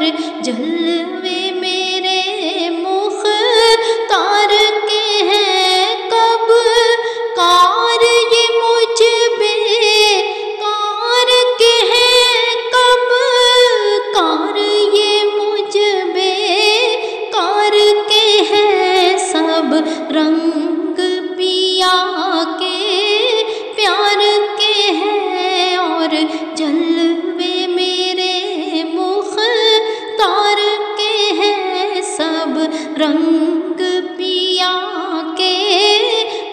اور جلوے میرے مختار کے ہیں کب کار یہ مجھ بے کار کے ہیں کب کار یہ مجھ بے کار کے ہیں سب رنگ پیا کے پیار کے ہیں اور جلوے میرے مختار کے ہیں سب رنگ پیا کے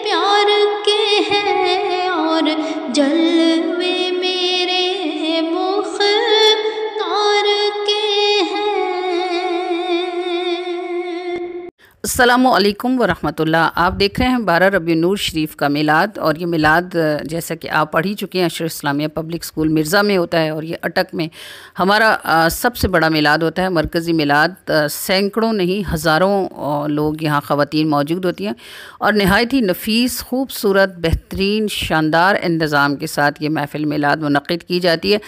پیار کے ہیں اور جلوے میرے مختار کے ہیں۔ السلام علیکم ورحمۃ اللہ۔ آپ دیکھ رہے ہیں 12 ربیع النور شریف کا میلاد، اور یہ میلاد جیسا کہ آپ پڑھ ہی چکے ہیں اشرف اسلامیہ پبلک اسکول مرزا میں ہوتا ہے، اور یہ اٹک میں ہمارا سب سے بڑا میلاد ہوتا ہے، مرکزی میلاد۔ سینکڑوں نہیں ہزاروں لوگ یہاں خواتین موجود ہوتی ہیں، اور نہایت ہی نفیس خوبصورت بہترین شاندار انتظام کے ساتھ یہ محفل میلاد منعقد کی جاتی ہے۔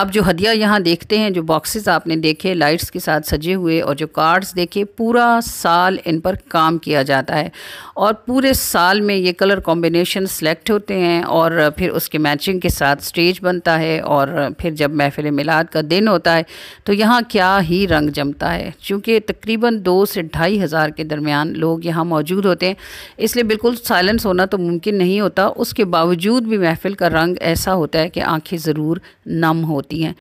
آپ جو ہدیہ یہاں دیکھتے ہیں، جو باکسز آپ نے دیکھے لائٹس کے ساتھ سجے ہوئے، اور جو کارڈز دیکھے، پورا سال ان پر کام کیا جاتا ہے، اور پورے سال میں یہ کلر کمبینیشن سلیکٹ ہوتے ہیں، اور پھر اس کے میچنگ کے ساتھ سٹیج بنتا ہے، اور پھر جب محفل میلاد کا دن ہوتا ہے تو یہاں کیا ہی رنگ جمتا ہے۔ چونکہ تقریباً 2 سے 2.5 ہزار کے درمیان لوگ یہاں موجود ہوتے ہیں، اس لیے بالکل سائلنس ہونا تو ممکن نہیں ہوتا، اس کے باوجود بھی محفل کا رنگ ایسا ہوتا ہے کہ آنکھیں ضرور نم ہوتی ہیں۔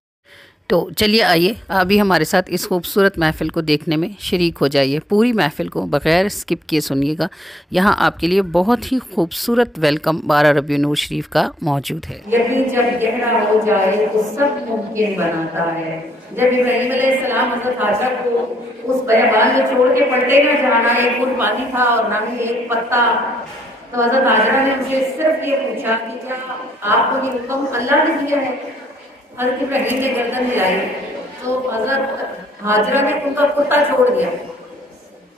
تو چلیے آئیے ابھی ہمارے ساتھ اس خوبصورت محفل کو دیکھنے میں شریک ہو جائیے، پوری محفل کو بغیر اسکپ کیے سنیے گا۔ یہاں آپ کے لیے بہت ہی خوبصورت ویلکم 12 ربیع النور شریف کا موجود ہے۔ یقین جب گہرا ہو جائے تو سب ممکن بناتا ہے۔ جب ابراہیم علیہ السلام حضرت حاجرہ کو اس بیابان میں چھوڑ کے پڑتے نہ جانا، ایک فٹ پانی تھا اور نہ ہی ایک پتا، تو حضرت حاجرہ نے اسے صرف یہ پوچھا کہ کیا آپ کو یہ حکم اللہ نے دیا ہے؟ حضرت ابراہیم نے گردن ہلائی تو حضرت حاجرہ نے ان کا کتا چھوڑ دیا،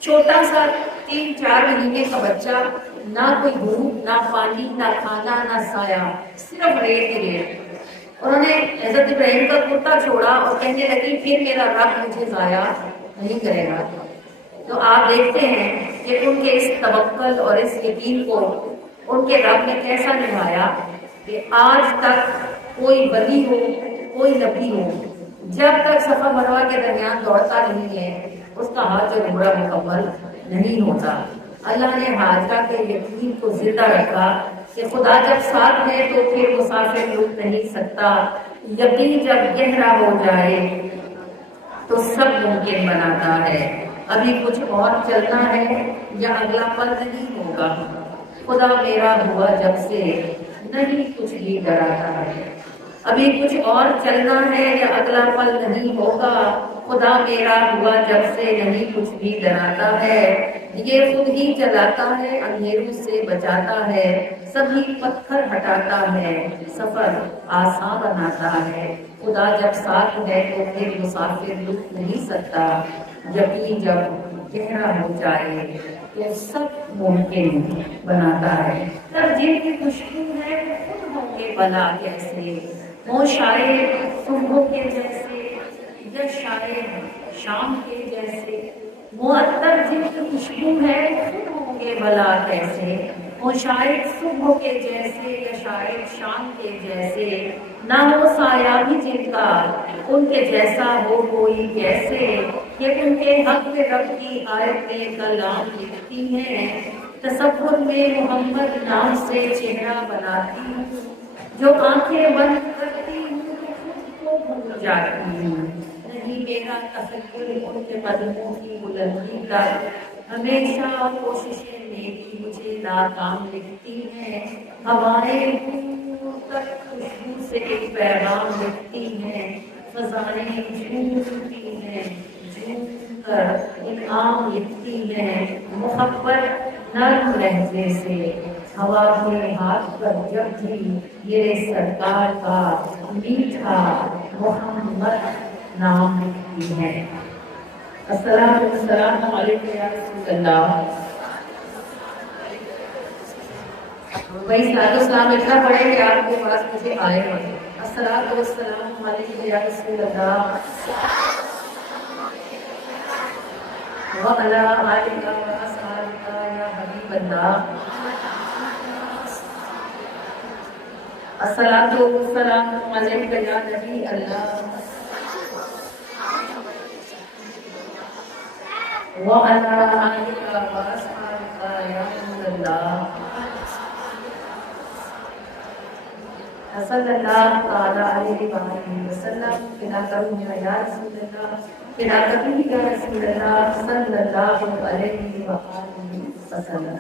چھوٹا سا 3-4 مہینے کا بچہ، نہ کوئی دھوپ، نہ پانی، نہ کھانا، نہ سایہ، صرف ریت ہی ریت۔ انہوں نے حضرت ابراہیم کا کتا چھوڑا اور کہنے لگی پھر میرا رب مجھے ضائع نہیں کرے گا۔ تو آپ دیکھتے ہیں کہ ان کے اس توکل اور اس یقین کو ان کے رب نے کیسا نبھایا کہ آج تک کوئی ولی ہو، کوئی نبی ہو، جب تک صفا مروہ کے درمیان دوڑتا نہیں ہے اس کا حج اور عمرہ مکمل نہیں ہوتا۔ اللہ نے حاجرہ کے یقین کو زندہ رکھا کہ خدا جب ساتھ ہے تو پھر مسافر رک نہیں سکتا۔ یقین جب گہرا ہو جائے تو سب ممکن بناتا ہے۔ ابھی کچھ اور چلنا ہے یا اگلا پل نہیں ہوگا، خدا میرا ہوا جب سے نہیں کچھ بھی ڈراتا ہے۔ ابھی کچھ اور چلنا ہے یا اگلا پل نہیں ہوگا، خدا میرا ہوا جب سے نہیں کچھ بھی ڈراتا ہے۔ یہ خود ہی چلاتا ہے، اندھیروں سے بچاتا ہے، سبھی پتھر ہٹاتا ہے، سفر آسان بناتا ہے۔ خدا جب ساتھ ہے تو پھر مسافر رک نہیں سکتا۔ یقین جب گہرا ہو جائے تو سب ممکن بناتا ہے۔ تب جن کی خوشبو ہے وہ خود ہوں گے بلا کیسے، وہ شاید صبح کے جیسے یا شاید شام کے جیسے، معطر جن کی خوشبو ہے خود ہوں گے بلا کیسے، وہ شاید صبح کے جیسے یا شاید شام کے جیسے، نہ ہو سایہ بھی جن کا ان کے جیسا ہو کوئی کیسے، یہ ان کے حق میں رب کی آیتیں کلام لکھتی ہیں، تصور میں محمد نام سے چہرہ بناتی ہوں، جو آنکھیں بند کرتی ہوں تو خود کو بھول جاتی ہوں، نہیں میرا تصور ان کے قدموں کی بلندی تک، ہمیشہ کوششیں نیکی مجھے ناکام لکھتی ہیں، ہوائیں دور تک خوشبو سے ایک پیغام لکھتی ہیں، فضائیں جھومتی ہیں جھوم کر انعام لکھتی ہیں، محبت نرم لہجے سے ہوا کے ہاتھ پر جب بھی میرے سرکار کا میٹھا محمد نام لکھتی ہے۔ السلام علیکم یا رسول اللہ۔ وہی صلاۃ والسلام اتنا پڑھے کہ آپ کے پاس مجھے آئے ہوئے۔ السلام علیکم یا رسول اللہ۔ وعلى آلك وأصحابك يا حبيب الله الصلاة والسلام عليك يا نبي الله وعلى آلك وأصحابك يا رسول الله صلی اللہ تعالی علیہ وآلہ وسلم فدا کروں یا رسول اللہ فدا کروں یا رسول اللہ صلی اللہ علیہ وآلہ وسلم.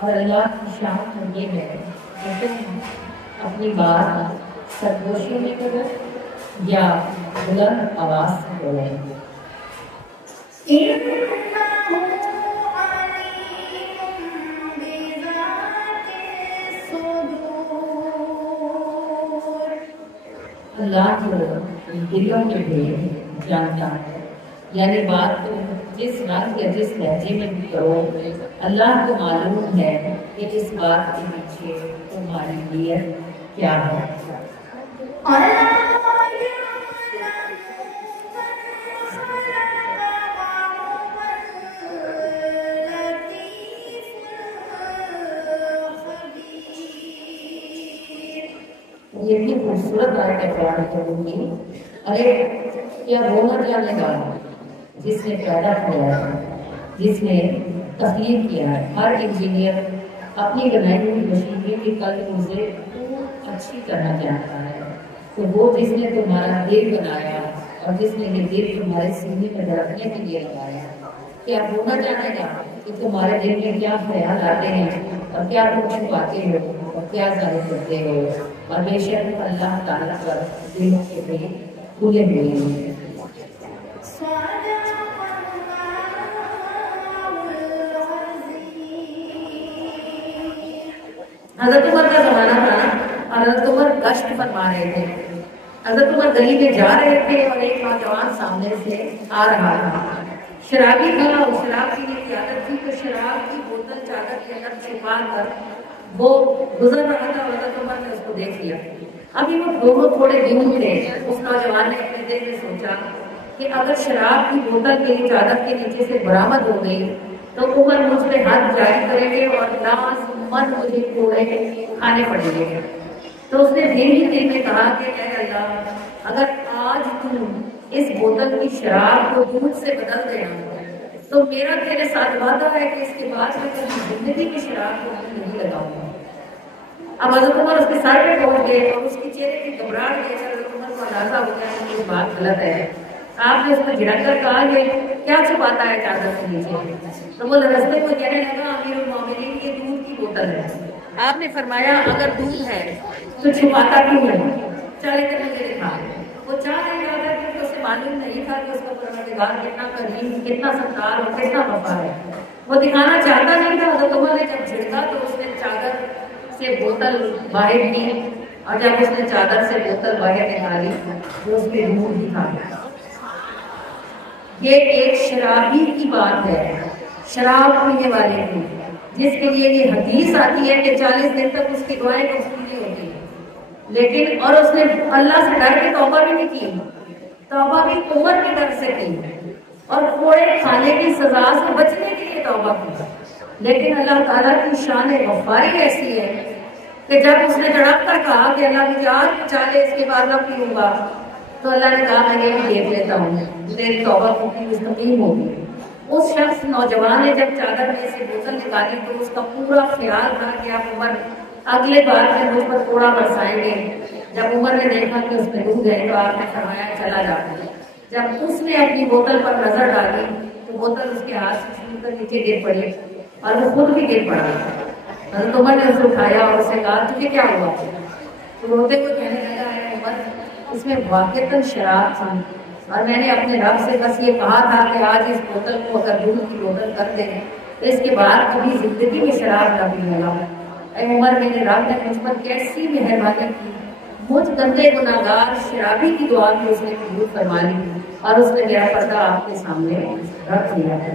اور اللہ کی شان یہ ہے کہ اپنی بات سرگوشی میں کرو یا بلند آواز سے بولیں. اللہ جو دلوں میں بھی جانتا ہے، یعنی بات تو جس رنگ یا جس لہجے میں بھی کرو، اللہ کو معلوم ہے کہ اس بات کے پیچھے تمہاری نیت کیا ہے. یہ بھی خوبصورت آیت بیان کروں گی. ارے کیا وہ نہ جانے گا جس نے پیدا کیا ہے، جس نے تخلیق کیا ہے. ہر انجینئر اپنی بنائی ہوئی مشینری کے قلب سے اچھی طرح جانتا ہے. تو وہ جس نے تمہارا دل بنایا اور جس نے یہ دل تمہارے سینے میں رکھنے کے لیے لگایا، کیا وہ نہ جانے گا کہ تمہارے دل میں کیا خیال آتے ہیں اور کیا تم چھپاتے ہو اور کیا ظاہر کرتے ہو. اور بے شک اللہ تعالیٰ پر دلوں کے بھی کھلے ہوئے ہیں. حضرت عمر کا زمانہ تھا. حضرت عمر گشت فرما رہے تھے. حضرت عمر گلی میں جا رہے تھے اور ایک نوجوان سامنے سے آ رہا تھا. شرابی تھا اور شراب پینے کی عادت تھی، تو شراب کی بوتل چادر کے اندر چھپا کر وہ گزر رہا تھا. حضرت عمر نے اس کو دیکھ لیا. ابھی وہ دونوں تھوڑے دن تھے. اس نوجوان نے اپنے دل میں سوچا کہ اگر شراب کی بوتل میری چادر کے نیچے سے برآمد ہو گئی تو عمر مجھ پہ ہاتھ جاری کریں گے اور لازماً مجھے کوڑے کھانے پڑیں گے. تو اس نے پھر ہی دل میں کہا کہ اے اللہ، اگر آج تم اس بوتل کی شراب کو دودھ سے بدل دینا تو میرا تیرے ساتھ وعدہ ہے کہ اس کے بعد میں کبھی زندگی کی شراب کو نہیں لگاؤں گا. اب حضرت عمر اس کے سر پہ پہنچ گئے اور اس کی چہرے کی گھبراہٹ دیکھ کر حضرت عمر کو اندازہ ہو گیا کہ یہ بات غلط ہے. آپ نے اس کو جھڑک کر کہا کہ کیا چھپاتا ہے چادر کے نیچے؟ تو وہ رستے کو کہنے لگا امیر المومنین یہ دودھ کی بوتل ہے. آپ نے فرمایا اگر دودھ ہے تو چھپاتا کیوں ہے؟ چلے کر مجھے دکھا. وہ چاہ نہیں رہا تھا کیونکہ اسے معلوم نہیں تھا کہ اس کا پروردگار کتنا کریم، کتنا ستار اور کتنا وفا ہے. وہ دکھانا چاہتا نہیں تھا. حضرت عمر نے جب جھڑکا تو اس نے چادر سے بوتل باہر لی اور جب اس نے چادر سے بوتل باہر نکالی تو اس پہ نور دکھا. یہ ایک شرابی کی بات ہے، شراب پینے والے کی، جس کے لیے یہ حدیث آتی ہے کہ 40 دن تک اس کی دعائیں قبول نہیں ہوتی. لیکن اور اس نے اللہ سے ڈر کے توبہ بھی نہیں کی. توبہ بھی عمر کے ڈر سے کی اور کوڑے کھانے کی سزا سے بچنے کے لیے توبہ کی. لیکن اللہ تعالیٰ کی شان غفاری ایسی ہے کہ جب اس نے جڑپ کر کہا کہ اللہ مجھے آج چالے اس کے بعد نہ پیوں گا، تو اللہ نے کہا میں یہ دیکھ لیتا ہوں، تیری توبہ کی مستقیم ہوگی. اس شخص نوجوان نے جب چادر میں سے بوتل نکالی تو اس کا پورا خیال تھا کہ اب عمر اگلے بار میں مجھ پر کوڑا برسائیں گے. جب عمر نے دیکھا کہ اس میں ڈوب گئے تو آپ نے فرمایا چلا جاتا ہے. جب اس نے اپنی بوتل پر نظر ڈالی تو بوتل اس کے ہاتھ سے چھوٹ کر نیچے گر پڑی اور وہ خود بھی گر پڑا. حضرت عمر نے اسے اٹھایا اور اسے کہا تجھے کیا ہوا؟ تو روتے ہوئے کہنے لگا ہے عمر اس میں واقعتاً شراب تھی اور میں نے اپنے رب سے بس یہ کہا تھا کہ آج اس بوتل کو اگر دودھ کی بوتل کر دیں تو اس کے بعد کبھی زندگی میں شراب نہ پینے گا. اے عمر میرے رب نے مجھ پر کیسی مہربانی کی. مجھ گندے گناہگار شرابی کی دعا بھی اس نے قبول فرما لی اور اس نے میرا پردہ آپ کے سامنے رکھ دیا ہے.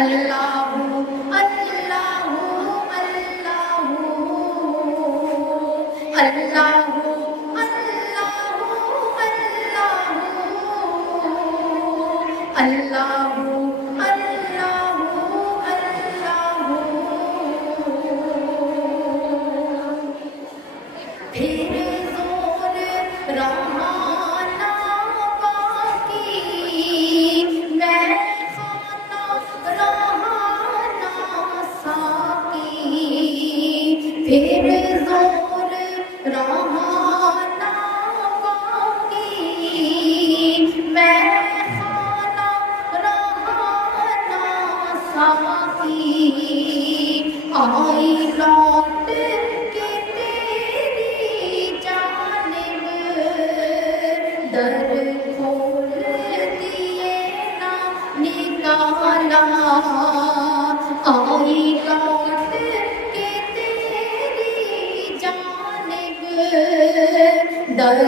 اللہ اللہ اللہ پھر زور رہا نہ باقی میں خانہ رہا نہ ساقی پھر زور رہا نہ باقی میں خانہ رہا نہ ساقی آئی لوٹ کے تیری جانب در کھول دیے نہ نکالا آئی لوٹ کے تیری جانب در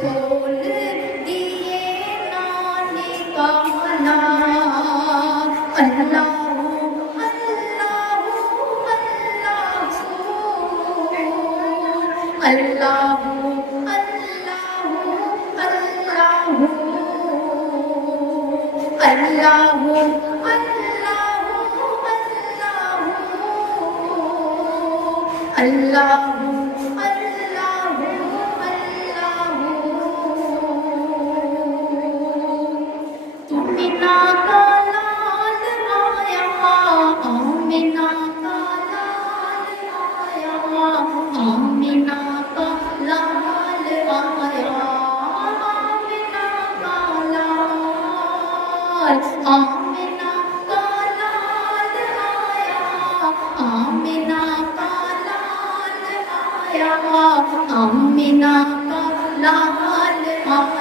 کھول دیے نہ نکالا اللہ اللہ اللہ تمنا کا لال آیا آمنہ کا لال آیا آمنہ کا لال آیا آمنہ کا لال آمنہ کا لال آیا آمنہ کا لال آیا آمنہ کا لال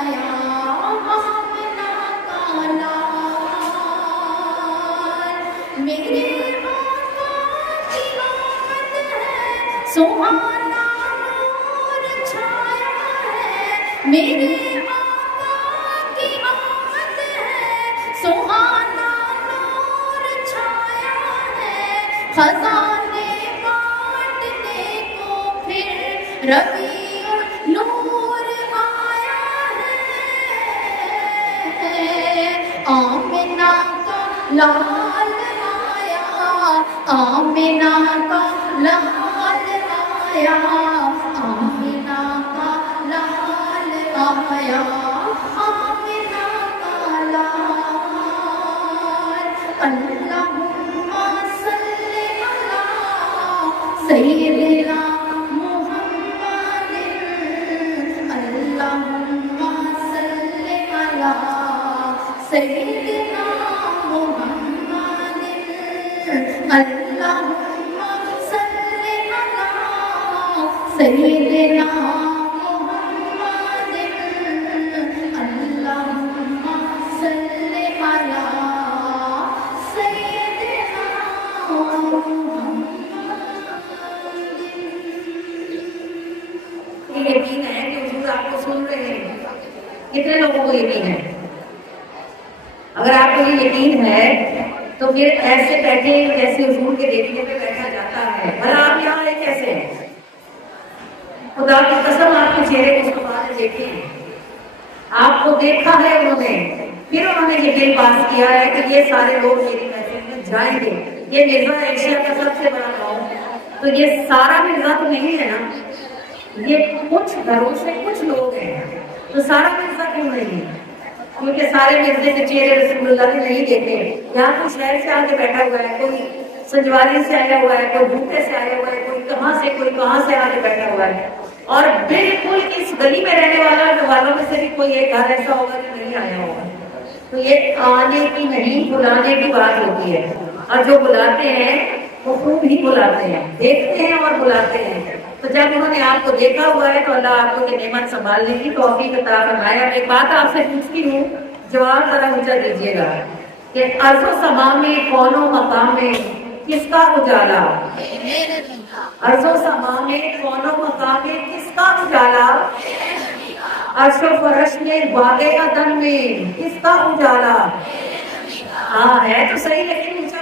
آیا آمنہ کا لال میرے آقا کی آمد ہے سہانا نور چھایا ہے میرے آقا کی آمد ہے سہانا نور چھایا ہے خزانے بانٹنے کو پھر ربیع نور آیا ہے آمنہ کا لال آیا آمنہ کا لال آیا آمنہ کا لال آیا آمنہ کا لال اللہم صلی علی سیدنا محمد اللہم صلی علی سیدنا محمد اللہم صلی علی سیدنا محمد اللہم صلی علی سیدنا محمد یقین ہے کہ حضور آپ کو سن رہے ہیں؟ کتنے لوگوں کو یقین ہے؟ اگر آپ کو یہ یقین ہے تو پھر ایسے بیٹھے جیسے حضور کے دیکھنے پہ بیٹھا جاتا ہے. بھلا آپ یہاں آئے کیسے؟ خدا کی قسم آپ کے چہرے کو مصطفیٰ نے دیکھے ہیں، آپ کو دیکھا ہے انہوں نے، پھر انہوں نے یہ دل باز کیا ہے کہ یہ سارے لوگ میری محفل میں جائیں گے. یہ مرزا ایشیا کا سب سے بڑا گاؤں، تو یہ سارا مرزا تو نہیں ہے نا، یہ کچھ گھروں سے کچھ لوگ ہیں، تو سارا مرزا کیوں نہیں ہے؟ کیونکہ سارے مرزے کے چہرے رسول اللہ نے نہیں دیکھے. یہاں کوئی شہر سے آ کے بیٹھا ہوا ہے، کوئی سنجواری سے آیا ہوا ہے، کوئی بھوکے سے آیا ہوا ہے، کوئی کہاں سے آ کے بیٹھا ہوا ہے، اور بالکل اس گلی میں رہنے والوں میں سے بھی کوئی ایک گھر ایسا ہوگا جو نہیں آیا ہوگا. تو یہ آنے کی نہیں بلانے کی بات ہوتی ہے، اور جو بلاتے ہیں وہ خوب ہی بلاتے ہیں، دیکھتے ہیں اور بلاتے ہیں. تو جب انہوں نے آپ کو دیکھا ہوا ہے تو اللہ آپ کو یہ نعمت سنبھالنے کی توفیق عطا فرمائے. ایک بات آپ سے پوچھتی ہوں، جواب ذرا اونچا دیجیے گا کہ ارض و سما میں کون و مقام میں کس کا اجالا؟ ارض و سما میں کون و مقام میں کس کا اجالا؟ عرش و فرش میں باغ عدن میں کس کا اجالا؟ ہاں ہے تو صحیح، لیکن اونچا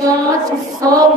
500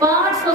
500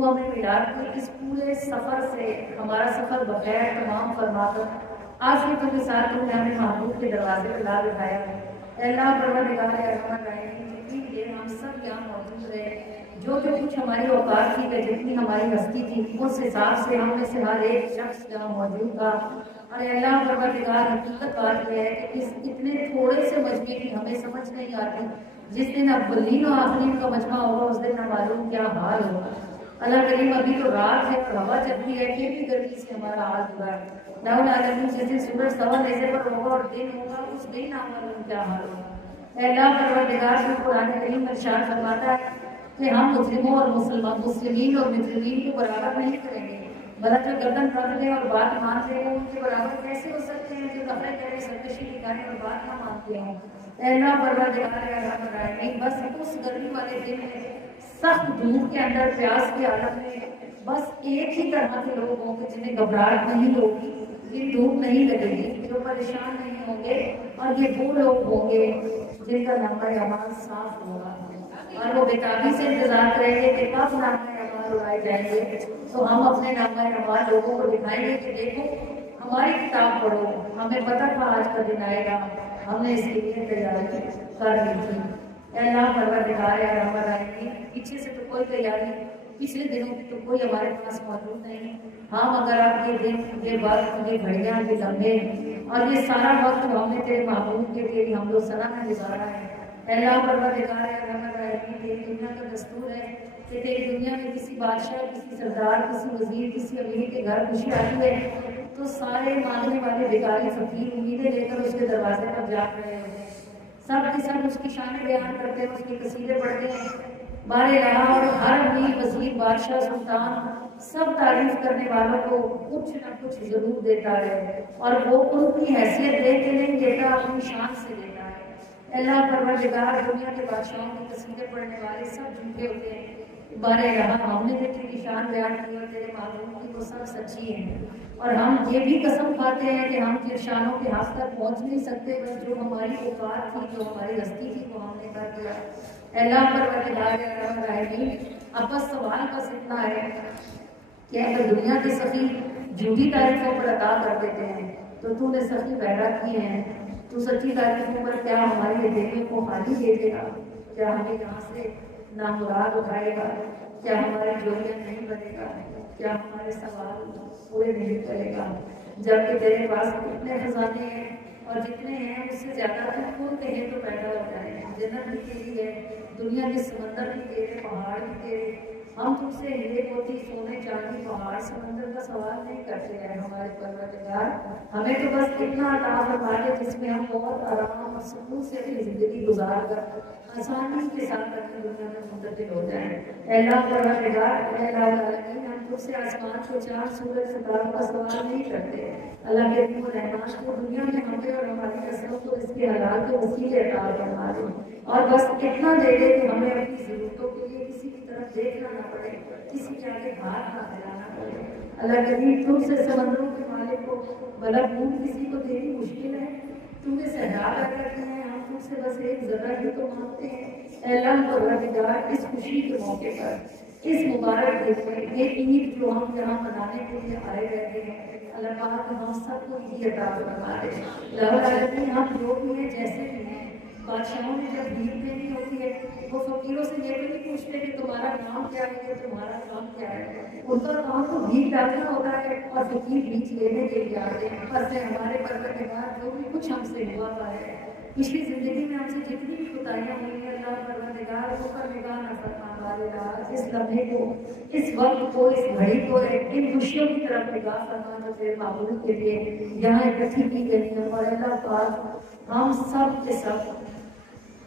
تو ہمیں ملا کے اس پورے سفر سے ہمارا سفر بخیر تمام فرما کر آفیتوں کے ساتھ تم نے ہمیں محبوب کے دروازے پہ لا بٹھایا ہے۔ اے اللہ پروردگار ارحم الراحمین، جتنی دیر ہم سب یہاں موجود رہے، جو کچھ ہماری اوقات تھی کہ جتنی ہماری ہستی تھی اس حساب سے ہم میں سے ہر ایک شخص جہاں موجود تھا، اور اے اللہ پروردگار حقیقت بات یہ ہے کہ اس اتنے تھوڑے سے مجمع کی ہمیں سمجھ نہیں آتی، جس دن اولین و آخرین کا مجمع ہوگا اس دن نہ معلوم کیا حال ہوگا۔ اللہ کریم ابھی تو رات ہے اور ہوا چل رہی ہے، پھر بھی گرمی سے ہمارا حال برا ہے۔ لاؤ العالمین جس دن سورج سوا نیزے پر ہوگا اور دن ہوگا اس دن نہ معلوم کیا حال ہوگا۔ اے اللہ پروردگار جو قرآن کریم میں ارشاد فرماتا ہے کہ ہم مسلموں اور مسلمین اور مجرمین کو برابر نہیں کریں گے، بلا جو گردن رکھ لیں اور بات مان لیں وہ ان کے برابر کیسے ہو سکتے ہیں جو نفرت کریں، سرکشی دکھائیں اور بات نہ مانتے ہیں۔ اے اللہ پروردگار ارحم الراحمین، بس اس گرمی والے دن میں سخت دھوپ کے اندر پیاس کے عالم میں بس ایک ہی طرح کے لوگ ہوں گے جنہیں گھبراہٹ نہیں ہوگی، جن دھوپ نہیں لگے گی، جو پریشان نہیں ہوں گے، اور یہ وہ لوگ ہوں گے جن کا نامہ اعمال صاف ہوگا اور وہ بےتابی سے انتظار کریں گے کہ کب نامہ اعمال اڑائے جائیں گے تو ہم اپنے نامہ اعمال لوگوں کو دکھائیں گے کہ دیکھو ہماری کتاب پڑھو، ہمیں پتہ تھا آج کا دن آئے گا، ہم نے اس کے لیے تیاری کر لی تھی۔ اے اللہ پروردگار ارحم الراحمین، پیچھے سے تو کوئی تیاری پچھلے دنوں کی تو کوئی ہمارے پاس موجود نہیں، ہاں مگر آپ یہ دن، یہ وقت، یہ گھڑیاں، یہ لمحے اور یہ سارا وقت ہم نے تیرے محبوب کے تیری حمد و ثنا میں گزارا ہے۔ اے اللہ پروردگار ارحم الراحمین، تیری دنیا کا دستور ہے کہ تیری دنیا میں کسی بادشاہ، کسی سردار، کسی وزیر، کسی امیر کے گھر خوشی آتی ہے تو سارے مانگنے والے بھکاری فقیر امیدیں لے کر اس کے دروازے پر جا رہے ہوتے ہیں، سب کے سب اس کی شان بیان کرتے ہیں، اس کے قصیدے پڑھتے ہیں، بارے رہا اور ہر امیر، وزیر، بادشاہ، سلطان سب تعریف کرنے والوں کو کچھ نہ کچھ ضرور دیتا ہے، اور وہ ان کی حیثیت دیکھ کے نہیں دیتا، اپنی شان سے دیتا ہے۔ اللہ پروردگار دنیا کے بادشاہوں کے قصیدے پڑھنے والے سب جھوٹے ہوتے ہیں، بارے رہا ہم نے جو تیری شان بیان کی اور تیرے معلوم کی وہ سب سچی ہیں، اور ہم یہ بھی قسم کھاتے ہیں کہ ہم تیرے شانوں کے حق تک پہنچ نہیں سکتے، بس جو ہماری اوقات تھی، جو ہماری ہستی تھی وہ ہم نے کر دیا۔ اللہ پروردگار ارحم الراحمین، اب بس سوال بس اتنا ہے کہ اگر دنیا کے سخی جھوٹی تعریفوں پر عطا کر دیتے ہیں تو نے سخی پیدا کیے ہیں، تو سچی تعریفوں پر کیا ہماری دل کو خالی دے دے گا؟ کیا ہمیں یہاں سے نامراد اٹھائے گا؟ کیا ہماری جوڑیاں نہیں بنے گا؟ کیا ہمارے سوال پورے نہیں کرے گا؟ جبکہ تیرے پاس اتنے خزانے ہیں اور جتنے ہیں اس سے زیادہ تو خود کہیں تو پیدا ہو جائے ہیں، جنت بھی تیری ہے، دنیا کے سمندر بھی تیرے، پہاڑ بھی تیرے، ہم تم سے ہیرے موتی، سونے چاندی، پہاڑ، سمندر کا سوال نہیں کرتے ہیں ہمارے پروردگار، ہمیں تو بس اتنا عطا فرما دے جس میں ہم بہت آرام اور سکون سے اپنی زندگی گزار کر آسانی کے ساتھ اپنی دنیا میں منتقل ہو جائیں۔ اے اللہ پروردگار، اے اللہ العالمین، ہم تم سے آسمان کے چاند، سورج، ستاروں کا سوال نہیں کرتے، اللہ کے رحم و رحمان کو دنیا میں ہمیں اور ہماری نسلوں کو اس کے حلال کے وسیلے عطا فرما دے، اور بس اتنا دے دے کہ ہمیں اپنی ضرورتوں کے لیے کسی کی طرف دیکھنا نہ پڑے، کسی کے آگے ہاتھ نہ پھیلانا پڑے۔ اللہ کریم، تم سے سمندروں کے مالک کو بھلا بھول کسی کو دینا مشکل ہے؟ تمہیں صحرا پیدا کیا ہے، ہم تم سے بس ایک ذرہ ہی تو مانگتے ہیں۔ اے اللہ پروردگار، اس خوشی کے موقع پر، اس مبارک دن میں، یہ عید جو ہم یہاں منانے کے لیے آئے رہتے ہیں، اللہ پاک ہم سب کو عید عطا فرما دے۔ اللہ العالمین، ہم جو بھی ہیں جیسے بھی ہیں، بادشاہوں نے جب بھیک دینی ہوتی ہے وہ فقیروں سے یہ بھی نہیں پوچھتے کہ تمہارا نام کیا ہے، تمہارا کام کیا ہے، ان کا کام تو بھیک ڈالنا ہوتا ہے اور فقیر بھیک لینے کے لیے آتے ہیں۔ بس ہمارے پروردگار جو بھی کچھ ہم سے ہوا ہے، پچھلی زندگی میں ہم سے جتنی بھی خدائیاں ہوئی ہیں، اللہ پروردگار وہ پر نگاہ نہ فرما، اس لمحے کو، اس وقت کو، اس گھڑی کو، ان خوشیوں کی طرف نگاہ فرما جو تیرے معبود کے لیے یہاں اکٹھی کی گئی ہیں، اور اللہ پاک ہم سب کے سب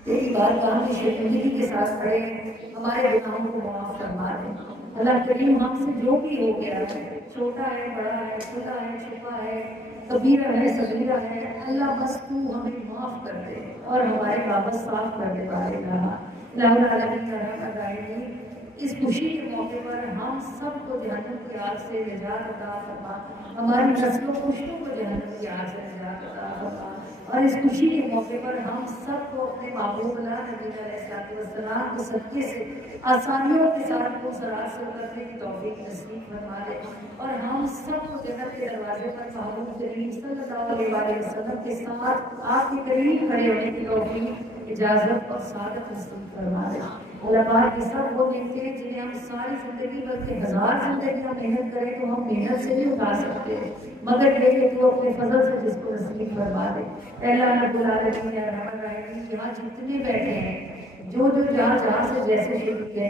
تیری بارگاہ میں شرمندگی کے ساتھ کھڑے ہیں، ہمارے گناہوں کو معاف فرما دیں۔ اللہ کریم، ہم سے جو بھی ہو گیا ہے، چھوٹا ہے، بڑا ہے، کھلا ہے، چھپا ہے، کبیرہ ہے، صغیرہ ہے، اللہ بس تو ہمیں معاف کر دے اور ہمارے واپس صاف کر دے والے رہا۔ اللہ العالمین ارحم الراحمین، اس خوشی کے موقع پر ہم سب کو جہنم کی آگ سے نجات عطا فرما، ہماری نسل و پشتوں کو جہنم کی آگ سے نجات عطا فرما، اور اس خوشی کے موقع پر ہم سب کو اپنے محبوب اللہ نبی علیہ السلام کے صدقے سے آسانیوں کے ساتھ کو سرات سے اترنے کی توفیق نصیب فرما دے اور ہم سب کو جنت کے دروازے پر محبوب کریم صلی اللہ علیہ وسلم کے ساتھ آپ کے قریب کھڑے ہونے کی توفیق اجازت اور سعادت نصیب فرما دے۔ اللہ پاک یہ سب وہ ملتے ہیں جنہیں ہم ساری زندگی بلکہ ہزار زندگیاں محنت کریں تو ہم محنت سے نہیں اٹھا سکتے، مگر یہ کہ تو اپنے فضل سے جس کو نصیب فرما دے۔ اے اللہ رب العالمین یا رحمت الرحیم، یہاں جتنے بیٹھے ہیں جو جہاں سے جیسے شریک ہے،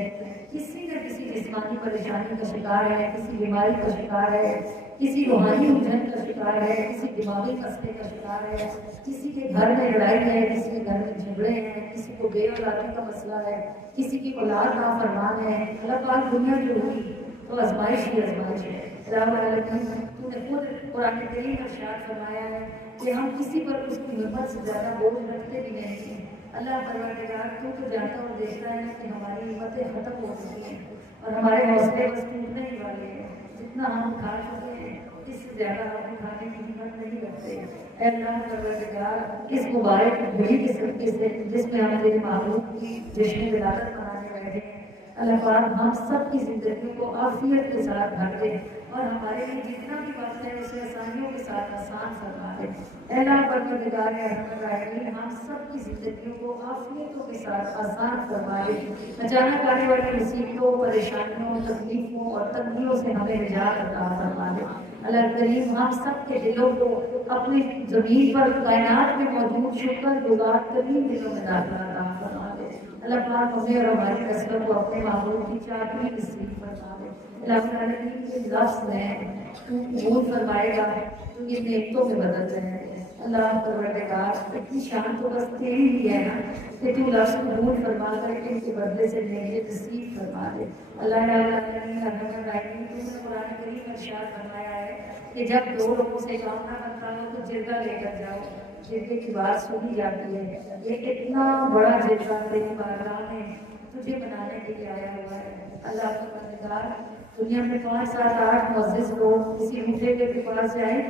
کسی نہ کسی جسمانی پریشانی کا شکار ہے، کسی بیماری کا شکار ہے، کسی روحانی الجھن کا شکار ہے، کسی دماغی مسئلے کا شکار ہے، کسی کے گھر میں لڑائی ہے، کسی کے گھر میں جھگڑے ہیں، کسی کو بے اولادی کا مسئلہ ہے، کسی کی اولاد نافرمان ہے۔ اللہ پاک دنیا جو ہوئی تو آزمائش ہی آزمائش ہے۔ رب العالمین تو نے خود قرآن کریم میں ارشاد فرمایا ہے کہ ہم کسی پر اس کی ہمت سے زیادہ بوجھ رکھتے بھی نہیں ہیں۔ اللہ پروردگار تو جانتا اور دیکھتا ہے کہ ہماری ہمتیں ختم ہو چکی ہیں اور ہمارے حوصلے بس ٹوٹنے ہی والے ہیں۔ جتنا ہم کھا چکے ہیں اس سے زیادہ ہم کھانے کی ہمت نہیں رکھتے۔ اے اللہ پروردگار اس مبارک گھڑی کے صدقے سے جس میں ہم تیرے محبوب کی جشن ولادت منانے بیٹھے ہیں، اللہ پاک ہم سب کی زندگیوں کو عافیت کے ساتھ بھر دے اور ہمارے لیے جتنا بھی وقت ہے اسے آسانیوں کے ساتھ آسان فرما دے۔ اے اللہ پروردگار رحمت الرحیم، ہم سب کی زندگیوں کو عافیتوں کے ساتھ آسان فرما دے۔ اچانک آنے والی مصیبتوں، پریشانیوں، تکلیفوں اور تنگیوں سے ہمیں نجات عطا فرما دے۔ اللہ کریم ہم سب کے دلوں کو اپنی زمین پر کائنات میں موجود شکر گزار ترین دلوں میں داخلہ عطا فرما دے۔ اللہ پاک ہمیں اور ہماری نسلوں کو اپنے محبوب کی چاہتی نصیب فرما دے۔ اللہ العالمین کے لفظ ہیں تو قبول فرمائے گا تو یہ نیکتوں میں بدل رہے ہیں۔ اللہ پروردگار اتنی شان تو بس تیری ہی ہے نا کہ تو لفظ قبول فرما کر کے ان کے بدلے سے نیک نصیب فرما دے۔ اللہ العالمین الرحمن الرحیم تو نے قرآن کریم میں ارشاد فرمایا ہے کہ جب دو لوگوں سے کام نہ بنتا ہو تو جرگہ لے کر جاؤ، جرگے کی بات سنی جاتی ہے۔ یہ اتنا بڑا جرگہ تیری بارگاہ میں تجھے بنانے کے لیے آیا ہوا ہے۔ اللہ پروردگار دنیا میں 5 7 8 معزز لوگ کسی بوڑھے کے پاس جائیں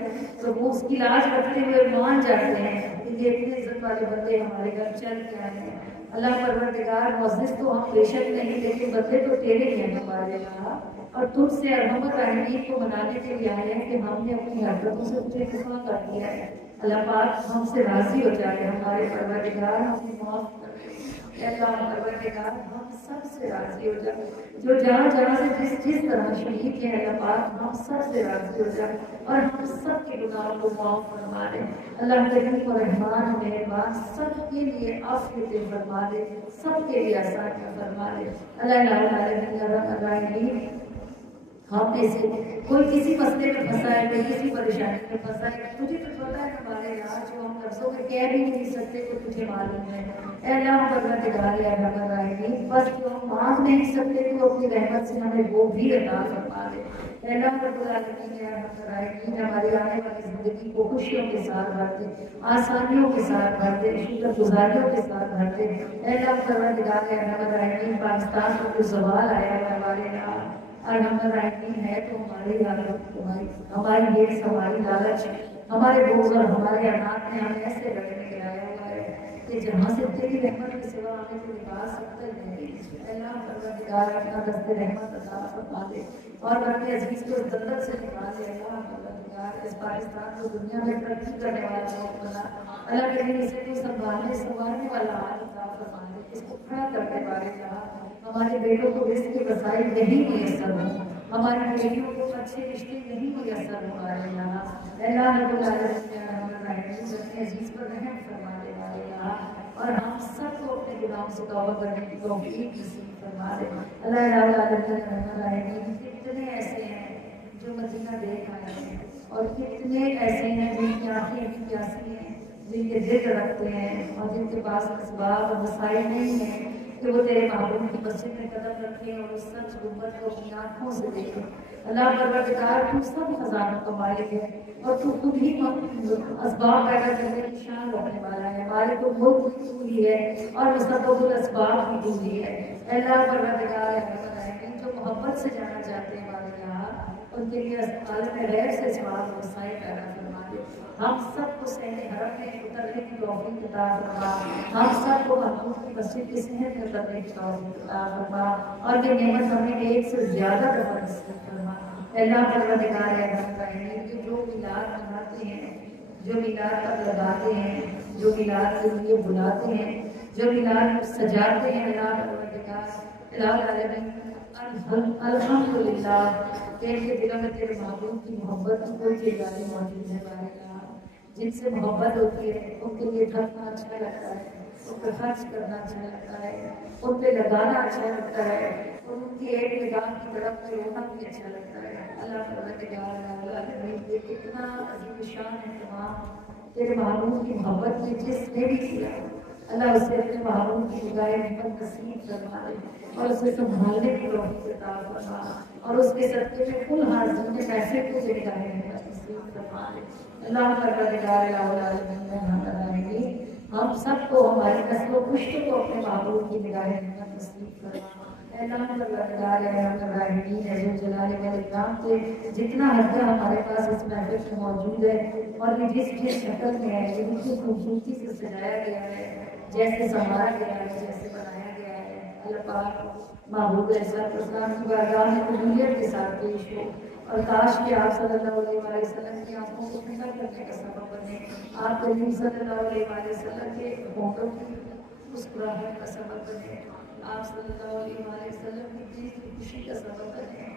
تو وہ اس کی لاج رکھتے ہوئے مان جاتے ہیں کہ یہ اتنے عزت والے بندے ہمارے گھر چل کے آئے ہیں۔ اللہ پروردگار معزز تو ہم بے شک نہیں، لیکن بندے تو تیرے ہی ہیں ہمارے یہاں، اور تجھ سے ارحم الراحمین کو منانے کے لیے آئے ہیں کہ ہم نے اپنی حرکتوں سے تجھے کفا کر دیا ہے۔ اللہ پاک ہم سے راضی ہو جائے، ہمارے پروردگار ہمیں معاف کر دے۔ اے اللہ پروردگار ہم سب سے راضی ہو جائے، جو جہاں سے جس طرح شریک ہے اللہ پاک ہم سب سے راضی ہو جائے اور ہم سب کے گناہوں کو معاف فرما دے۔ اللہ کریم و رحمان مہربان سب کے لیے عافیتیں فرما دے، سب کے لیے آسانیاں فرما دے۔ اللہ العالمین الرحمن الرحیم ہم میں سے کوئی کسی مسئلے میں پھنسا ہے، کوئی کسی پریشانی میں پھنسا ہے، تجھے تو پتا ہے ہمارے یہاں جو ہم لفظوں میں کہہ بھی نہیں سکتے تو تجھے معلوم ہے۔ اے اللہ پروردگار رحمت الرحیم بس جو ہم مانگ نہیں سکتے تو اپنی رحمت سے ہمیں وہ بھی عطا فرما دے۔ اے اللہ رب العالمین رحمت الرحیم ہماری آنے والی زندگی کو خوشیوں کے ساتھ بھر دے، آسانیوں کے ساتھ بھر دے، شکر گزاریوں کے ساتھ بھر دے۔ اے اللہ پروردگار رحمت الرحیم پاکستان کو جو زوال آیا ہے ہمارے یہاں الحمد الرحیم ہے تو ہماری حالت ہماری ہیرس ہماری لالچ ہمارے بوجھ اور ہمارے انات نے ہمیں ایسے لڑنے گرایا ہوا ہے کہ جہاں سے تیری رحمت کے سوا ہمیں کوئی نکال سکتا ہی نہیں۔ اللہ پروردگار اپنا دست رحمت عطا فرما دے اور اپنے عزیز کو اس دلدل سے نکال دے۔ اللہ پروردگار اس پاکستان کو دنیا میں ترقی کرنے والا ملک بنا۔ اللہ کریم اسے کو سنبھالنے والا حال عطا فرما دے، اس کو کھڑا کرنے والے جہاں ہمارے بیٹوں کو رزق کے وسائل نہیں میسر ہوں، ہماری بیٹیوں کو اچھے رشتے نہیں میسر ہوں ہمارے یہاں۔ اللہ رب العالمین اپنے عزیز پر رحم فرما دے ہمارے یہاں اور ہم سب کو اپنے گناہوں سے توبہ کرنے کی توفیق نصیب فرما دے۔ اللہ رب العالمین کتنے ایسے ہیں جو مدینہ دیکھ آئے ہیں اور کتنے ایسے ہیں جن کی آنکھیں بھی پیاسی ہیں، جن کے دل رکھتے ہیں اور جن کے پاس اسباب اور وسائل نہیں ہیں کہ وہ تیرے محبوب کی مسجد میں قدم رکھیں اور اس سچ گنبد کو اپنی آنکھوں سے دیکھیں۔ اللہ پروردگار تو سب خزانوں کا مالک ہے اور تو خود ہی اسباب پیدا کرنے کی شان رکھنے والا ہے۔ مالک الملک بھی تو ہی ہے اور مسبب الاسباب بھی تو ہی ہے۔ اللہ پروردگار جو محبت سے جانا چاہتے ہیں ہمارے یہاں ان کے لیے عالم غیب سے اسباب اور وسائل پیدا فرما دے۔ ہم سب کو صحن حرم میں اترنے کی توفیق عطا فرما، ہم سب کو محبوب کی مسجد کی صحن میں اترنے کی توفیق عطا فرما اور یہ نعمت ہمیں ایک سے زیادہ دفعہ نصیب فرما۔ اللہ پروردگار رحمت رحیم جو میلاد مناتے ہیں، جو میلاد تک لگاتے ہیں، جو میلاد کے لیے بلاتے ہیں، جو میلاد سجاتے ہیں، اللہ پروردگار العالمین الحمدللہ کہ ان کے دلوں میں تیرے محبوب کی محبت کی کوئی چنگاری موجود ہے بارے اللہ، جن سے محبت ہوتی ہے ان کے لیے دھرنا اچھا لگتا ہے، ان پہ خرچ کرنا اچھا لگتا ہے، ان پہ لگانا اچھا لگتا ہے، اور ان کی ایک نگاہ کی طرف میں رونا بھی اچھا لگتا ہے۔ اللہ پروردگار العالمین یہ کتنا عظیم شان اہتمام تیرے محبوب کی محبت میں جس نے بھی کیا، اللہ اسے اپنے محبوب کی نگاہ رحمت نصیب فرما دے اور اسے سنبھالنے کی توفیق عطا فرما، اور اس کے صدقے میں کل حاضر میں پیسے کو تیری نگاہ رحمت نصیب فرما دے۔ اللہ پروردگار العالمین ہم سب کو، ہماری نسل و پشت کو اپنے محبوب کی نگاہ رحمت نصیب فرما۔ اللہ پروردگار العالمین عزیز جلال والاکرام کے جتنا حدیہ ہمارے پاس اس محفل میں موجود ہے اور یہ جس جس شکل میں ہے، یہ جتنی خوبصورتی سے سجایا گیا ہے، جیسے سنوارا گیا ہے، جیسے بنایا گیا ہے، اللہ پاک محبوب اسلام کی بارگاہ میں قبولیت کے ساتھ پیش ہو، اور کاش کہ آپ صلی اللہ علیہ وسلم کی آنکھوں کو ٹھنڈا کرنے کا سبب بنے، آپ کریم صلی اللہ علیہ وسلم کے ہونٹوں کی مسکراہٹ کا سبب بنے، آپ صلی اللہ علیہ وسلم کی دل کی خوشی کا سبب بنے،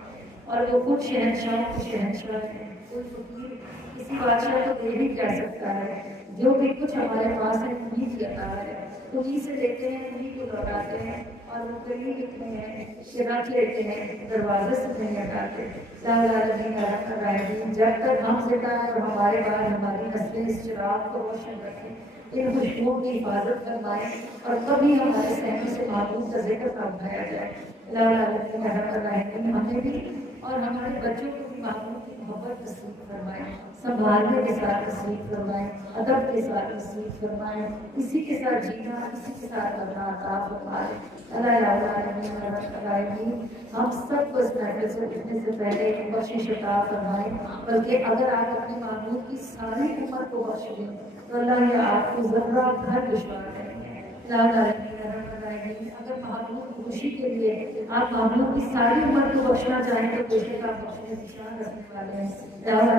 اور وہ خود شہنشاہ کے شہنشاہ ہیں۔ کوئی فقیر کسی بادشاہ کو دے بھی کہہ سکتا ہے، جو بھی کچھ ہمارے پاس ہے انہیں کی عطا ہے، انہیں سے لیتے ہیں، انہیں کو لوٹاتے ہیں، اور وہ قریب اتنے ہیں کہ رکھ لیتے ہیں، دروازے سے نہیں ہٹاتے۔ لا العالمین الرحیم جب تک ہم زندہ ہیں اور ہمارے بعد ہماری نسلیں اس چراغ کو روشن رکھیں، ان خوشبوؤں کی حفاظت فرمائیں، اور کبھی ہمارے سہنے سے معبود کا ذکر نہ اٹھایا جائے۔ لا العالمین الرحیم ہمیں بھی اور ہمارے بچوں کو بھی معبود کی محبت نصیب فرمائیں، سنبھالنے کے ساتھ نصیب فرمائیں، ادب کے ساتھ نصیب فرمائیں، اسی کے ساتھ جینا، اسی کے ساتھ کرنا عطا فرمائیں۔ اللہ العالمین ہم سب کو اس محفل سے اٹھنے سے پہلے بخشش عطا فرمائیں، بلکہ اگر آپ اپنے معبود کی ساری عمر کو بخش دیں تو اللہ یہ آپ کو ذرہ بھر دشوار نہیں ہے۔ اللہ العالمین اگر محبوب خوشی کے لیے آپ محبوب کی ساری عمر کو بخشنا چاہیں تو بے شک آپ بخشنے کی شان رکھنے والے ہیں۔ اللہ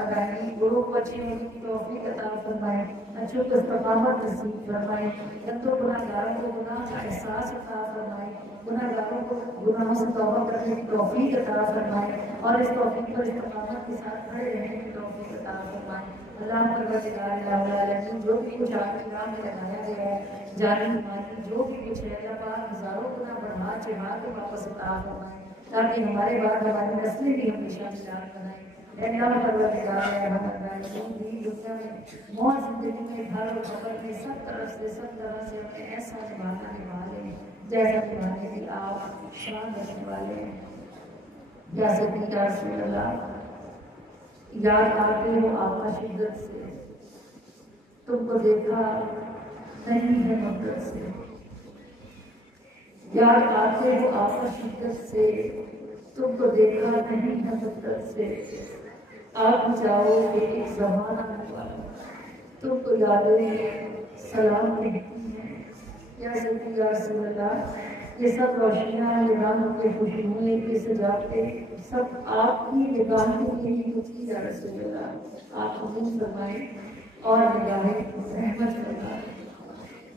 العالمین گروہ کو اچھی ہونے کی توفیق عطا فرمائیں، اچھوں کو استقامت نصیب فرمائیں، گندوں گناہ گاروں کو گناہ کا احساس عطا فرمائیں، گناہ گاروں کو گناہوں سے توبہ کرنے کی توفیق عطا فرمائیں، اور اس توفیق پر استقامت کے ساتھ کھڑے رہنے کی توفیق عطا فرمائیں۔ اللہ پروردگار العالمین جو بھی کچھ آپ کی راہ میں لگایا گیا ہے، جانی مانی جو بھی کچھ ہے، اللہ پاک ہزاروں گنا بڑھا چڑھا کے واپس عطا فرمائیں، تاکہ ہمارے بعد ہماری نسلیں بھی ہمیشہ میلاد منائیں۔ اللہ پروردگار العالمین دنیا میں موت زندگی میں گھر اور خبر میں سب طرف سے ہمیں ایسا نبھا لیں جیسا نبھانے کی آپ شان رکھنے والے ہیں۔ یا سیدی یا رسول اللہ یاد آتے ہو آقا شدت سے، تم کو دیکھا نہیں ہے مدت سے، یاد آتے ہو آقا شدت سے، تم کو دیکھا نہیں ہے مدت سے، آپ جاؤ کہ ایک زمانہ ہوا تم کو یادیں سلام کہتی ہیں۔ یا سیدی یا رسول اللہ یہ سب روشنیاں، نگاہوں کے خوشبوئیں کی سجاوٹیں سب آپ کی نگاہوں کے لیے کچھ کی یا رسول اللہ، آپ قبول فرمائیں اور نگاہیں رحمت فرمائیں۔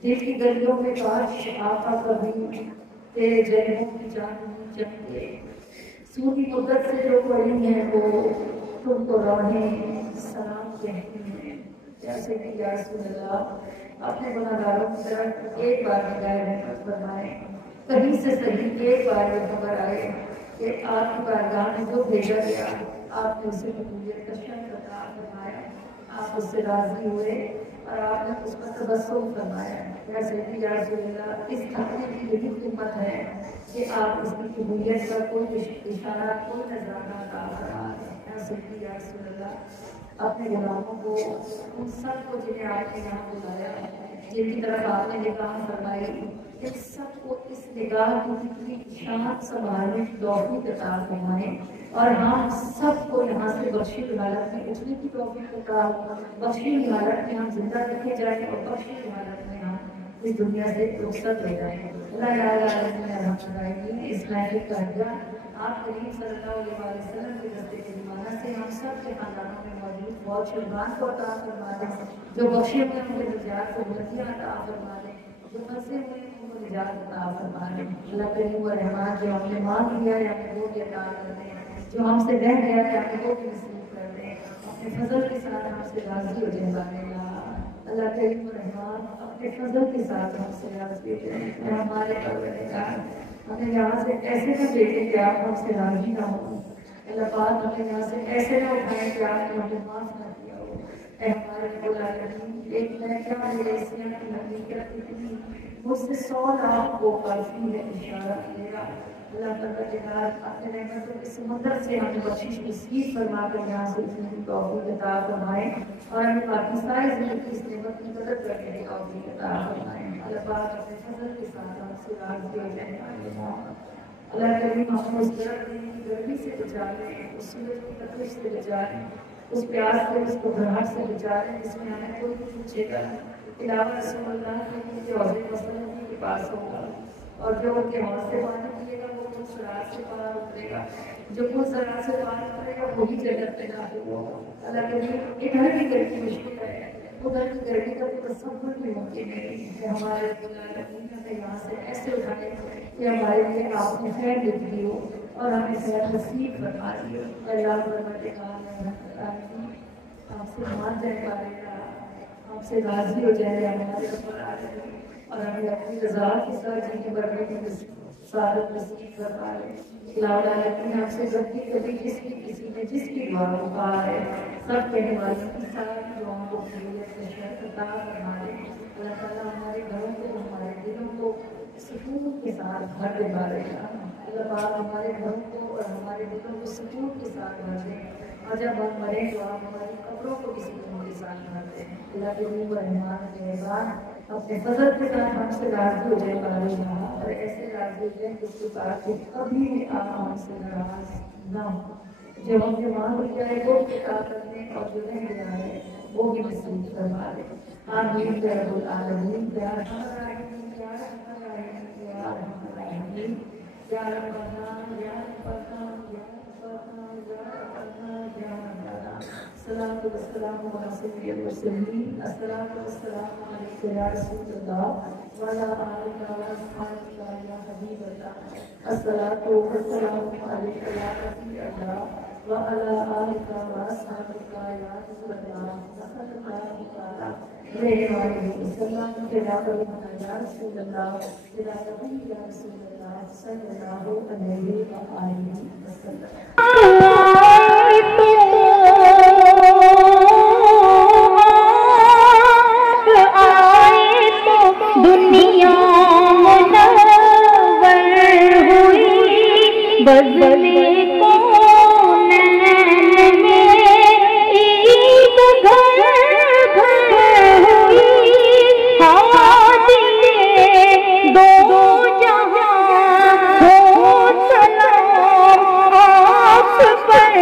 دل کی گلیوں میں کاش آقا کبھی تیرے جلووں کی جان چکتے، سونی مدت سے جو پڑی ہیں وہ تم کو روحیں سلام کہتی ہیں۔ جیسے کہ یا رسول اللہ اپنے گناہگاروں کی طرف ایک بار نگاہ رحمت فرمائیں، کہیں سے صحیح ایک بار یہ خبر آئے کہ آپ کی بارگاہ میں جو بھیجا گیا آپ نے اسے قبولیت کا شرط عطا فرمایا، آپ اس سے راضی ہوئے اور آپ نے اس پر تبسم فرمایا۔ یا سیدی یا رسول اللہ اس تھکنے کی یہی قیمت ہے کہ آپ اس کی قبولیت کا کوئی اشارہ، کوئی نذرانہ عطا فرما دیں۔ یا سیدی یا رسول اللہ اپنے غلاموں کو، ان سب کو جنہیں آپ نے یہاں بلایا، جن کی طرف آپ نے نگاہ فرمائی، ان سب کو اس نگاہ کی کتنی شان سنبھالنے کی توفیق عطا فرمائیں، اور ہم سب کو یہاں سے بخشی حالت میں اٹھنے کی توفیق عطا، بخشی حالت میں ہم زندہ رکھے جائیں اور بخشی حالت میں ہم اس دنیا سے رخصت ہو جائیں۔ اللہ العالمین اس محفل کا ہدیہ آپ کریم صلی اللہ علیہ وسلم کے رستے کے زمانہ سے ہم سب کے خاندانوں میں موجود بہت شربان کو عطا فرما دیں، جو بخشے ہوئے ان کو نجات کو بلندیاں عطا فرما دیں، جو پھنسے ہوئے ان کو نجات عطا فرما دیں۔ اللہ کریم و رحمان جو ہم نے مانگ لیا ہے ہمیں وہ بھی عطا کر دیں، جو ہم سے رہ گیا ہے ہمیں وہ بھی نصیب کر دیں، اپنے فضل کے ساتھ ہم سے راضی ہو جائیں بارے اللہ کریم و رحمان اپنے فضل کے ساتھ ہم سے راضی ہو جائیں۔ ہمارے پروردگار ہمیں یہاں سے ایسے نہ بھیجیں کہ آپ ہم سے راضی نہ ہوں، اللہ پاک ہمیں یہاں سے ایسے نہ اٹھائیں کہ آپ نے ہمیں معاف نہ کیا ہو۔ اے ہمارے رب العالمین، ایک میں کیا میرے اسلام کی حقیقت اتنی مجھ سے 100 لاکھ کو کافی ہے اشارہ میرا۔ اللہ پروردگار اپنے نعمتوں کے سمندر سے ہمیں بخشش نصیب فرما کر یہاں سے اتنی توفیق عطا فرمائیں اور ہمیں باقی ساری زندگی اس نعمت کی قدر کرنے کی توفیق عطا فرمائیں۔ اللہ پاک اپنے فضل کے ساتھ ہم سے راضی ہو جائیں۔ اللہ کریم ہم اس گرمی سے بچا لیں، اس سورج کی تپش سے بچا لیں، اس پیاس سے، اس گھبراہٹ سے بچا لیں جس میں ہمیں کوئی پوچھے گا علاوہ رسول اللہ کے حوض مسلم کے پاس ہوگا، اور جو ان کے حوض سے پانی پیے گا وہ خود سرات سے پار اترے گا، جو خود سرات سے پار اترے گا وہی جنت میں داخل ہوگا۔ اللہ کریم ادھر کی گرمی مشکل ہے، ادھر کی گرمی کا کوئی تصور بھی ممکن نہیں ہے۔ ہمارے العالمین ہمیں یہاں سے ایسے اٹھائے کہ ہمارے لیے آپ نے خیر لکھ دی ہو اور ہمیں خیر نصیب فرما دی ہو۔ اللہ پروردگار آپ سے مان جائے پائے گا، آپ سے راضی ہو جائے ہمارے رب العالمین، اور ہمیں اپنی رضا کے ساتھ جن کے بڑھنے کی سعادت نصیب فرمائے۔ اللہ العالمین آپ سے جب بھی کبھی کسی نے جس کی دعا کو کہا ہے سب کہنے والوں کی ساری دعاؤں کو قبولیت سے شرط عطا فرمائے۔ اللہ تعالیٰ ہمارے گھروں کو، ہمارے دلوں کو سکون کے ساتھ بھر دے پا رہے ہیں۔ اللہ پاک ہمارے گھروں کو اور ہمارے دلوں کو سکون کے ساتھ بھر دیں، اور جب ہم مریں تو آپ ہماری قبروں کو بھی سکون کے ساتھ بھر دیں۔ اللہ کے روح و رحمان کے احسان اپنے فضل کے ساتھ ہم سے راضی ہو جائے پا رہے ہیں، اور ایسے راضی ہو جائیں جس کے بعد کہ کبھی بھی آپ ہم سے ناراض نہ ہو۔ جو ہم نے مانگ لیا ہے وہ بھی عطا کر دیں، اور جو رہ گیا ہے وہ بھی نصیب فرما دیں۔ آمین یا رب العالمین۔ یا ارحم الراحمین، یا ارحم الراحمین، یا ارحم الراحمین، یا رب الرحمن، یا رب الرحمن، یا رب الرحمن، یا رب الرحمن، یا رب الرحمن۔ الصلاۃ والسلام علی سید المرسلین، الصلاۃ والسلام علیک یا رسول اللہ وعلی آلک واصحابک یا حبیب اللہ، الصلاۃ والسلام علیک یا رفیع اللہ وعلی آلک واصحابک یا رسول اللہ صلی اللہ علیہ وسلم۔ یا رسول اللہ، یا رسول اللہ صلی اللہ علیہ وآلہ وسلم۔ دنیا منور ہوئی بدلے کو نین میں عید گھر گھر ہوئی، حاضر دو جہاں ہو سلام آپ پر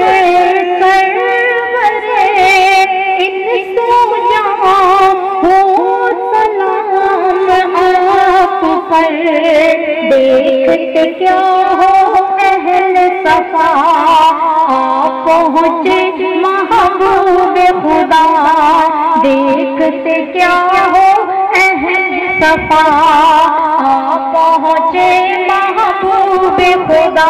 سرورے ان دو جہاں ہو سلام آپ پر۔ دیکھتے کیا ہو اہل صفا آپ پہنچے محبوب خدا، دیکھتے کیا ہو اہل صفا آپ پہنچے محبوب خدا،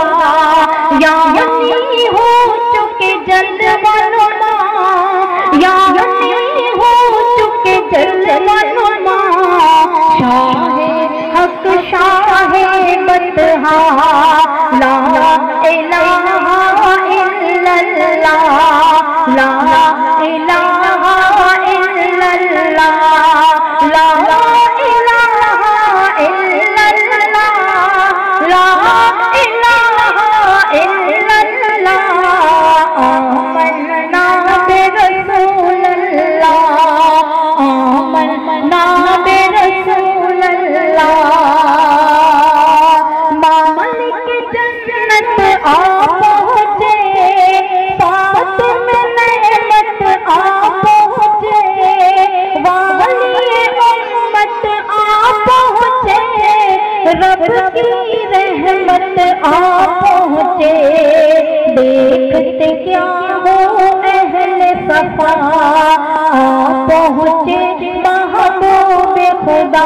یعنی ہو چکے جلوہ نما، یعنی ہو چکے جلوہ نما، شاہ حق شاہ بطحا، لا الہ الا اللہ، لا الہ الا اللہ، لا الہ الا اللہ، لا الہ الا اللہ، آمنا برسول اللہ، آمنا برسول اللہ، مالک جنت آپ دیکھتے کیا ہو اہل صفا پہنچے محبوب خدا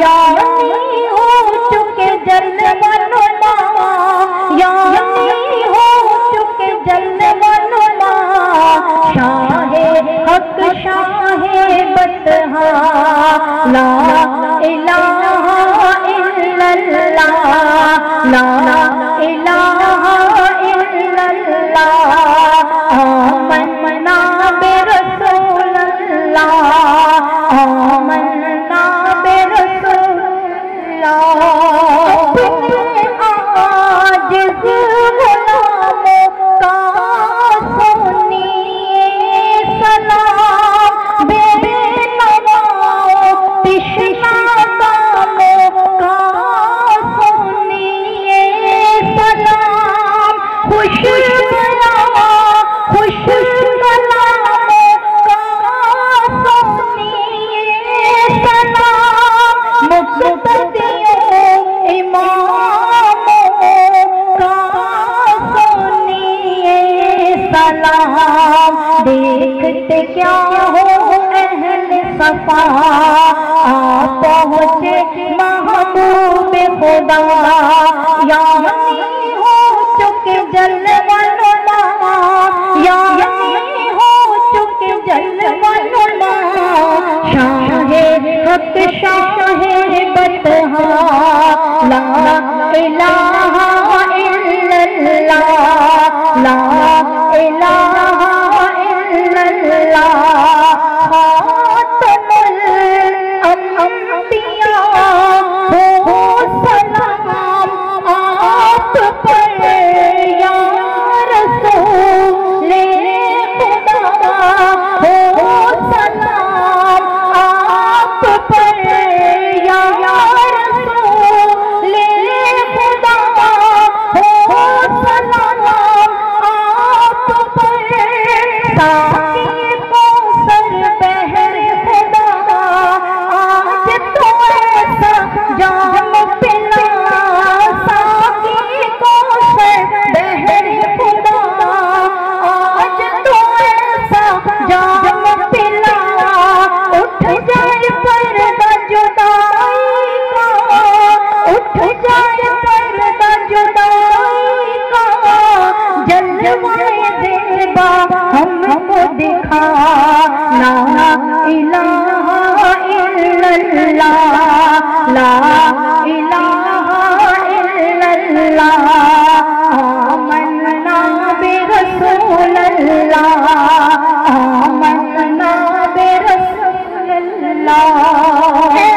یعنی ہو چکے جلوہ نما یعنی ہو چکے جلوہ نما شاہ حق شاہ بطحا لا الہ الا اللہ لا الہ الا اللہ آمنا برسول اللہ آمنا برسول اللہ اپنے عاجز غلاموں کا سنیے سلام بے نواؤں تشنا کاموں کا سنیے سلام خوش کلاموں کا سنیے سلام مقتدیوں اماموں کا سنیے سلام دیکھتے کیا ہو اہل صفا پہنچے محبوب خدا یعنی ہو چکے جلوہ نما یعنی ہو چکے جلوہ نما شاہ حق شاہ بطحا لا الہ الا اللہ لا الہ الا اللہ خاتم الانبیاء ہو سلام آپ پر یا رسول خدا ہو سلام آپ پر یا رسول خدا ہو سلام آپ پر ساقی کوثر بحر خدا آج تو ایسا جام پلا ساقی کوثر بحر خدا آج تو ایسا جام پلا اٹھ جائے پردہ جدائی کا اٹھ جائے پردہ جدائی کا جلوہ زیبا ہم کو دکھا لا الہ الا اللہ لا الہ الا اللہ آمنا برسول اللہ آمنا برسول اللہ اے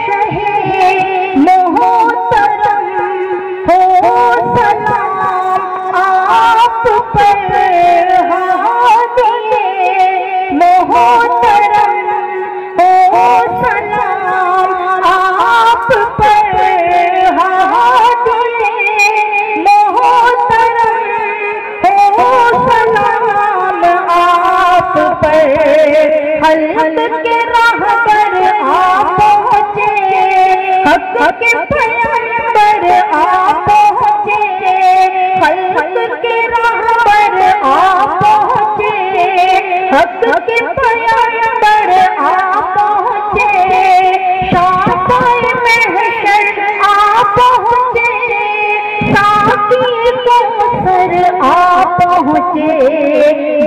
شہ محترم ہو سلام آپ پر ہادی محترم ہو سلام آپ پر ہادی محترم ہو سلام آپ پر حق کے راہ پر آپ پہنچے حق کے پیغمبر آپ پہنچے حق کے راہ پر آپ پہنچے حق کے پیغمبر آپ پہنچے شافعِ محشر آپ پہنچے ساقی کوثر آپ پہنچے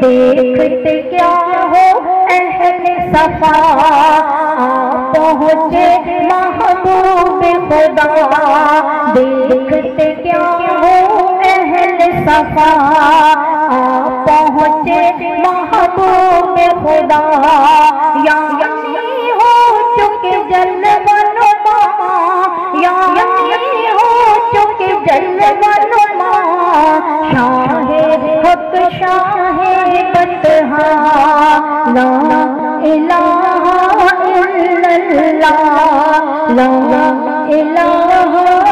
دیکھتے کیا ہو اہل صفا پہنچے محبوب خدا دیکھتے کیا ہو اہل صفا پہنچے محبوب خدا یعنی ہو چکے جلوہ نما یعنی ہو چکے جلوہ نما شاہ حق شاہ بطحا لا الہ الا اللہ لا الہ